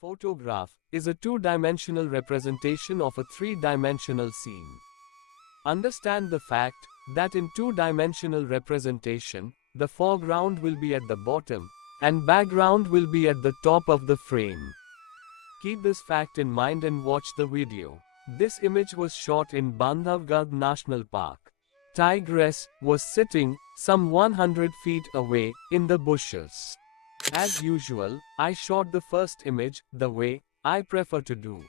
Photograph is a two-dimensional representation of a three-dimensional scene. Understand the fact that in two-dimensional representation, the foreground will be at the bottom, and background will be at the top of the frame. Keep this fact in mind and watch the video. This image was shot in Bandhavgarh National Park. Tigress was sitting some 100 feet away in the bushes. As usual, I shot the first image the way I prefer to do.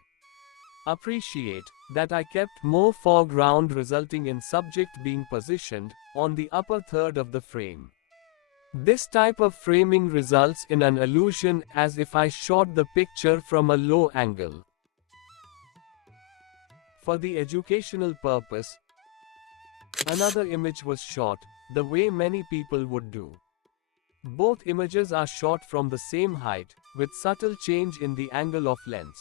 Appreciate that I kept more foreground, resulting in subject being positioned on the upper third of the frame. This type of framing results in an illusion as if I shot the picture from a low angle. For the educational purpose, another image was shot the way many people would do. Both images are shot from the same height, with subtle change in the angle of lens.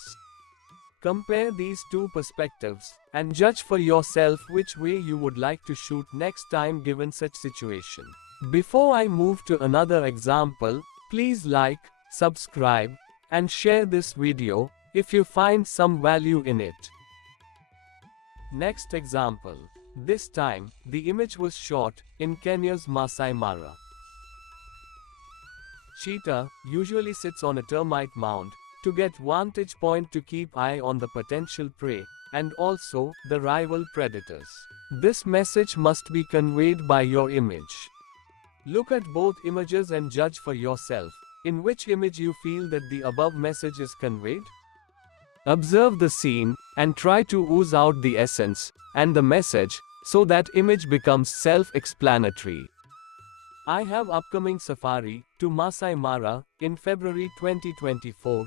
Compare these two perspectives, and judge for yourself which way you would like to shoot next time given such situation. Before I move to another example, please like, subscribe, and share this video if you find some value in it. Next example. This time, the image was shot in Kenya's Masai Mara. Cheetah usually sits on a termite mound to get vantage point to keep eye on the potential prey and also the rival predators. This message must be conveyed by your image. Look at both images and judge for yourself in which image you feel that the above message is conveyed. Observe the scene and try to ooze out the essence and the message so that image becomes self-explanatory. I have upcoming safari to Masai Mara in February 2024,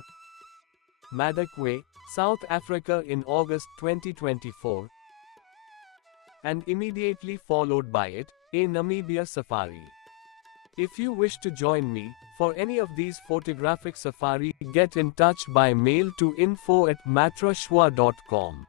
Madikwe, South Africa in August 2024, and immediately followed by it, a Namibia safari. If you wish to join me for any of these photographic safari, get in touch by mail to info@matrashwa.com.